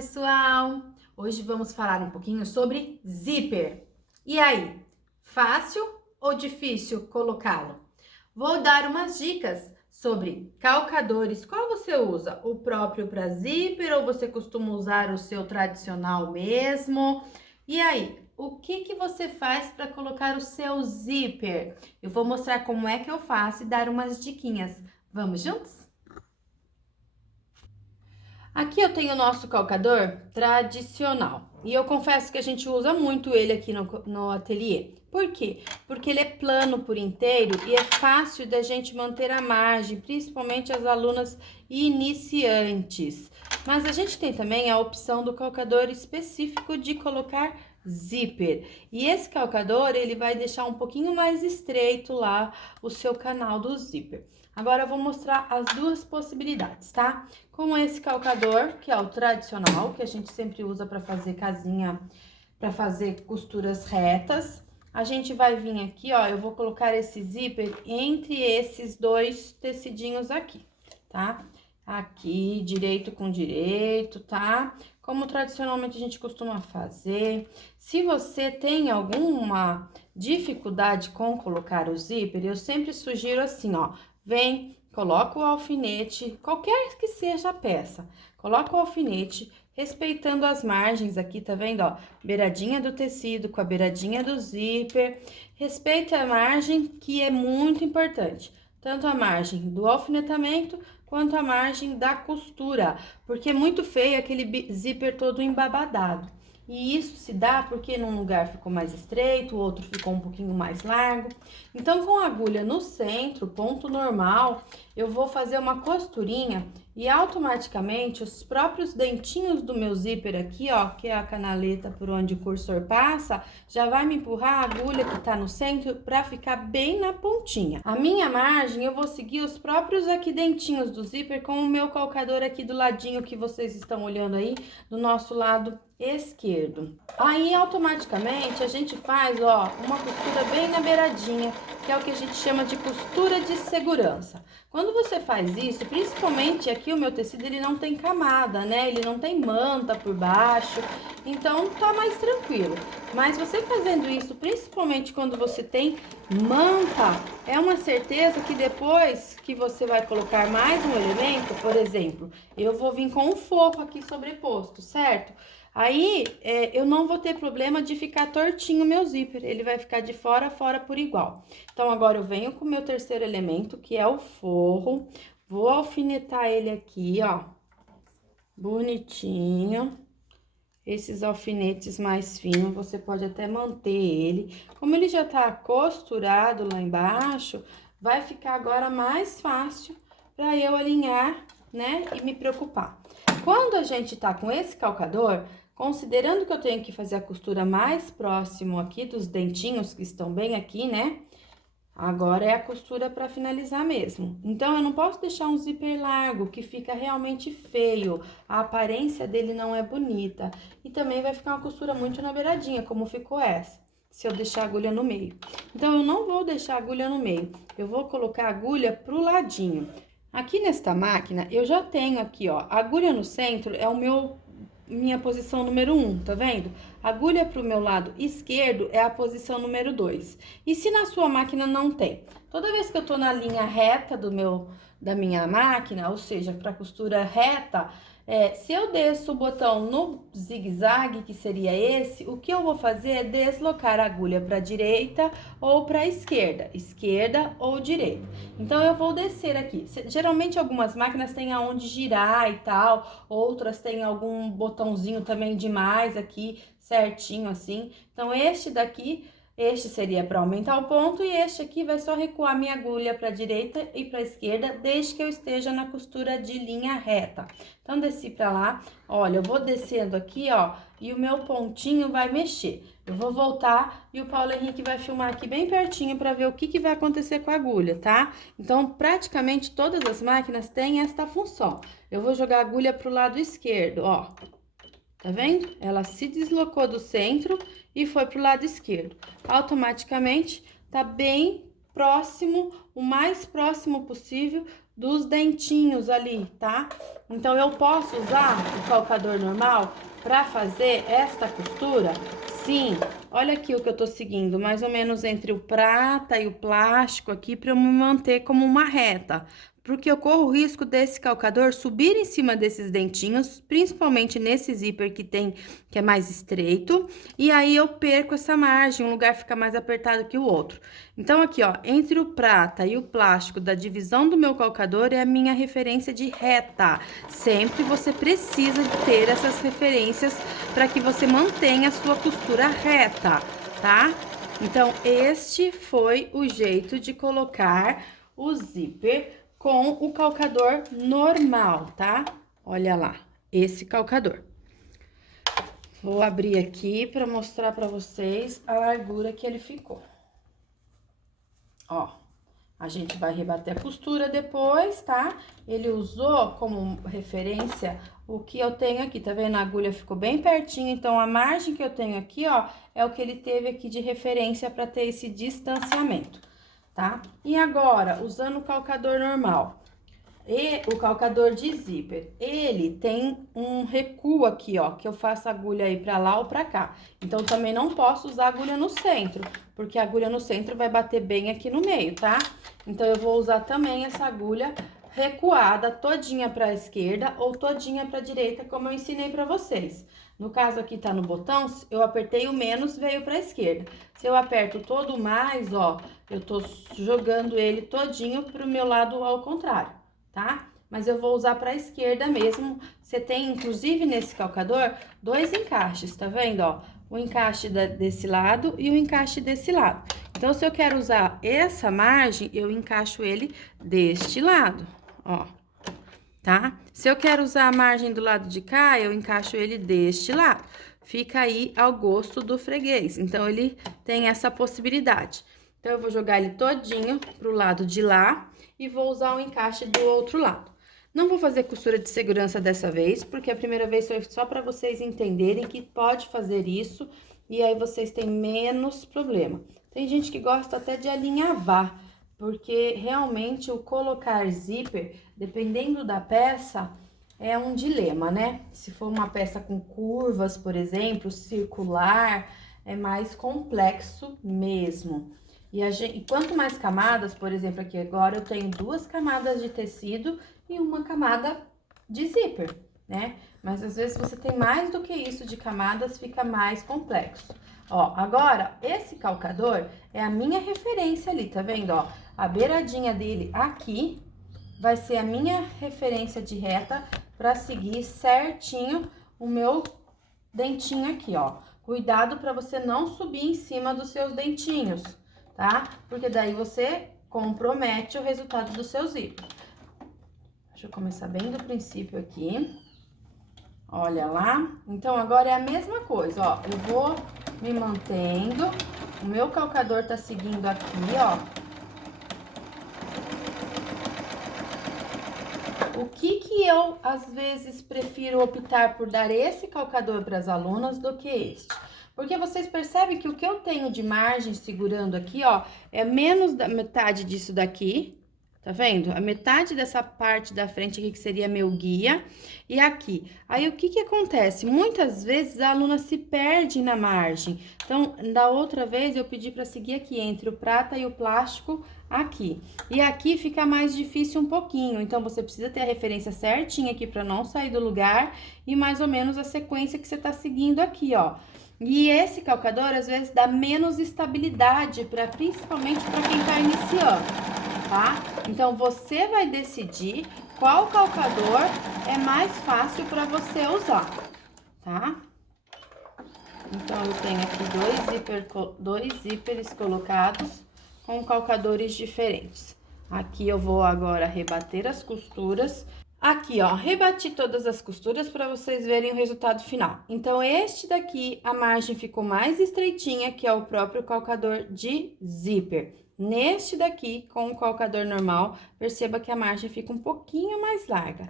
pessoal! Hoje vamos falar um pouquinho sobre zíper. E aí, fácil ou difícil colocá-lo? Vou dar umas dicas sobre calcadores. Qual você usa? O próprio para zíper ou você costuma usar o seu tradicional mesmo? E aí, o que você faz para colocar o seu zíper? Eu vou mostrar como é que eu faço e dar umas diquinhas. Vamos juntos? Aqui eu tenho o nosso calcador tradicional e eu confesso que a gente usa muito ele aqui no ateliê. Por quê? Porque ele é plano por inteiro e é fácil da gente manter a margem, principalmente as alunas iniciantes. Mas a gente tem também a opção do calcador específico de colocar zíper. E esse calcador, ele vai deixar um pouquinho mais estreito lá o seu canal do zíper. Agora eu vou mostrar as duas possibilidades, tá? Com esse calcador, que é o tradicional, que a gente sempre usa para fazer casinha, para fazer costuras retas. A gente vai vir aqui, ó, eu vou colocar esse zíper entre esses dois tecidinhos aqui, tá? Aqui, direito com direito, tá? Como tradicionalmente a gente costuma fazer. Se você tem alguma dificuldade com colocar o zíper, eu sempre sugiro assim, ó, vem, coloca o alfinete, qualquer que seja a peça, coloca o alfinete, respeitando as margens aqui, tá vendo, ó? Beiradinha do tecido com a beiradinha do zíper. Respeite a margem, que é muito importante. Tanto a margem do alfinetamento, quanto a margem da costura. Porque é muito feio aquele zíper todo embabadado. E isso se dá porque num lugar ficou mais estreito, o outro ficou um pouquinho mais largo. Então, com a agulha no centro, ponto normal, eu vou fazer uma costurinha e automaticamente os próprios dentinhos do meu zíper aqui, ó, que é a canaleta por onde o cursor passa, já vai me empurrar a agulha que tá no centro para ficar bem na pontinha. A minha margem, eu vou seguir os próprios aqui dentinhos do zíper com o meu calcador aqui do ladinho que vocês estão olhando aí, do nosso lado esquerdo. Aí, automaticamente, a gente faz, ó, uma costura bem na beiradinha, que é o que a gente chama de costura de segurança. Quando você faz isso, principalmente aqui o meu tecido, ele não tem camada, né? Ele não tem manta por baixo, então tá mais tranquilo. Mas você fazendo isso, principalmente quando você tem manta, é uma certeza que depois que você vai colocar mais um elemento, por exemplo, eu vou vir com um forro aqui sobreposto, certo? Aí, eu não vou ter problema de ficar tortinho o meu zíper, ele vai ficar de fora a fora por igual. Então, agora eu venho com o meu terceiro elemento, que é o forro, vou alfinetar ele aqui, ó, bonitinho. Esses alfinetes mais finos, você pode até manter ele. Como ele já tá costurado lá embaixo, vai ficar agora mais fácil para eu alinhar, né, e me preocupar. Quando a gente tá com esse calcador, considerando que eu tenho que fazer a costura mais próximo aqui dos dentinhos que estão bem aqui, né? Agora é a costura para finalizar mesmo. Então, eu não posso deixar um zíper largo, que fica realmente feio. A aparência dele não é bonita. E também vai ficar uma costura muito na beiradinha, como ficou essa, se eu deixar a agulha no meio. Então, eu não vou deixar a agulha no meio. Eu vou colocar a agulha pro ladinho. Aqui nesta máquina, eu já tenho aqui, ó, a agulha no centro é minha posição número 1, tá vendo? Agulha pro meu lado esquerdo é a posição número 2. E se na sua máquina não tem? Toda vez que eu tô na linha reta da minha máquina, ou seja, para costura reta, se eu desço o botão no zigue-zague, que seria esse, o que eu vou fazer é deslocar a agulha para direita ou para esquerda ou direita. Então, eu vou descer aqui. Geralmente, algumas máquinas têm aonde girar e tal, outras têm algum botãozinho também demais aqui, certinho assim. Então, este seria para aumentar o ponto e este aqui vai só recuar minha agulha para a direita e para a esquerda, desde que eu esteja na costura de linha reta. Então, desci para lá, olha, eu vou descendo aqui, ó, e o meu pontinho vai mexer. Eu vou voltar e o Paulo Henrique vai filmar aqui bem pertinho para ver o que vai acontecer com a agulha, tá? Então, praticamente todas as máquinas têm esta função. Eu vou jogar a agulha pro lado esquerdo, ó. Tá vendo? Ela se deslocou do centro e foi pro lado esquerdo. Automaticamente, tá bem próximo, o mais próximo possível dos dentinhos ali, tá? Então, eu posso usar o calcador normal para fazer esta costura? Sim, olha aqui o que eu tô seguindo, mais ou menos entre o prata e o plástico aqui, para eu me manter como uma reta. Porque eu corro o risco desse calcador subir em cima desses dentinhos, principalmente nesse zíper que é mais estreito, e aí eu perco essa margem, um lugar fica mais apertado que o outro. Então, aqui, ó, entre o prata e o plástico da divisão do meu calcador é a minha referência de reta. Sempre você precisa ter essas referências para que você mantenha a sua costura reta, tá? Então, este foi o jeito de colocar o zíper com o calcador normal, tá? Olha lá, esse calcador. Vou abrir aqui para mostrar para vocês a largura que ele ficou. Ó, a gente vai rebater a costura depois, tá? Ele usou como referência o que eu tenho aqui, tá vendo? A agulha ficou bem pertinho, então a margem que eu tenho aqui, ó, é o que ele teve aqui de referência para ter esse distanciamento, tá? E agora, usando o calcador normal e o calcador de zíper, ele tem um recuo aqui, ó, que eu faço a agulha aí pra lá ou pra cá. Então, também não posso usar a agulha no centro, porque a agulha no centro vai bater bem aqui no meio, tá? Então, eu vou usar também essa agulha recuada todinha pra esquerda ou todinha pra direita, como eu ensinei pra vocês. No caso aqui tá no botão, eu apertei o menos, veio pra esquerda. Se eu aperto todo o mais, ó, eu tô jogando ele todinho pro meu lado ao contrário, tá? Mas eu vou usar pra esquerda mesmo. Você tem, inclusive, nesse calcador, dois encaixes, tá vendo, ó? O encaixe desse lado e o encaixe desse lado. Então, se eu quero usar essa margem, eu encaixo ele deste lado, ó, tá? Se eu quero usar a margem do lado de cá, eu encaixo ele deste lado. Fica aí ao gosto do freguês. Então, ele tem essa possibilidade. Então, eu vou jogar ele todinho pro lado de lá e vou usar o encaixe do outro lado. Não vou fazer costura de segurança dessa vez, porque a primeira vez foi só para vocês entenderem que pode fazer isso e aí vocês têm menos problema. Tem gente que gosta até de alinhavar, porque realmente o colocar zíper, dependendo da peça, é um dilema, né? Se for uma peça com curvas, por exemplo, circular, é mais complexo mesmo. E quanto mais camadas, por exemplo, aqui agora eu tenho 2 camadas de tecido e uma camada de zíper, né? Mas às vezes você tem mais do que isso de camadas, fica mais complexo. Ó, agora, esse calcador é a minha referência ali, tá vendo, ó? A beiradinha dele aqui vai ser a minha referência de reta para seguir certinho o meu dentinho aqui, ó. Cuidado para você não subir em cima dos seus dentinhos, tá? Porque daí você compromete o resultado do seu zíper. Deixa eu começar bem do princípio aqui. Olha lá. Então, agora é a mesma coisa, ó. Eu vou me mantendo. O meu calcador tá seguindo aqui, ó. O que eu, às vezes, prefiro optar por dar esse calcador para as alunas do que este? Porque vocês percebem que o que eu tenho de margem segurando aqui, ó, é menos da metade disso daqui, tá vendo? A metade dessa parte da frente aqui, que seria meu guia, e aqui. Aí, o que acontece? Muitas vezes a aluna se perde na margem. Então, da outra vez, eu pedi para seguir aqui, entre o prata e o plástico, aqui. E aqui fica mais difícil um pouquinho, então você precisa ter a referência certinha aqui para não sair do lugar e mais ou menos a sequência que você tá seguindo aqui, ó. E esse calcador, às vezes, dá menos estabilidade, principalmente para quem tá iniciando, tá? Então, você vai decidir qual calcador é mais fácil para você usar, tá? Então, eu tenho aqui dois zíperes colocados com calcadores diferentes. Aqui eu vou agora rebater as costuras. Aqui, ó, rebati todas as costuras para vocês verem o resultado final. Então, este daqui, a margem ficou mais estreitinha, que é o próprio calcador de zíper. Neste daqui, com o calcador normal, perceba que a margem fica um pouquinho mais larga.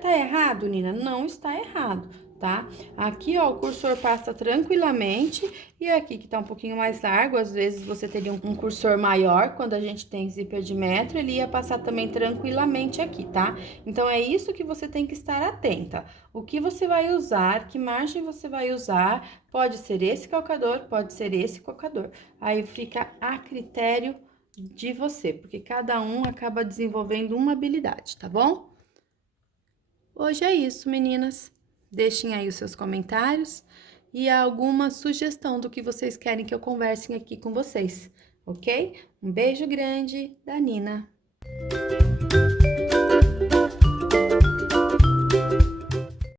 Tá errado, Nina? Não está errado. tá? Aqui, ó, o cursor passa tranquilamente, e aqui que tá um pouquinho mais largo, às vezes você teria um cursor maior, quando a gente tem zíper de metro, ele ia passar também tranquilamente aqui, tá? Então, é isso que você tem que estar atenta. O que você vai usar, que margem você vai usar, pode ser esse calcador, pode ser esse calcador. Aí fica a critério de você, porque cada um acaba desenvolvendo uma habilidade, tá bom? Hoje é isso, meninas. Deixem aí os seus comentários e alguma sugestão do que vocês querem que eu converse aqui com vocês, ok? Um beijo grande da Nina.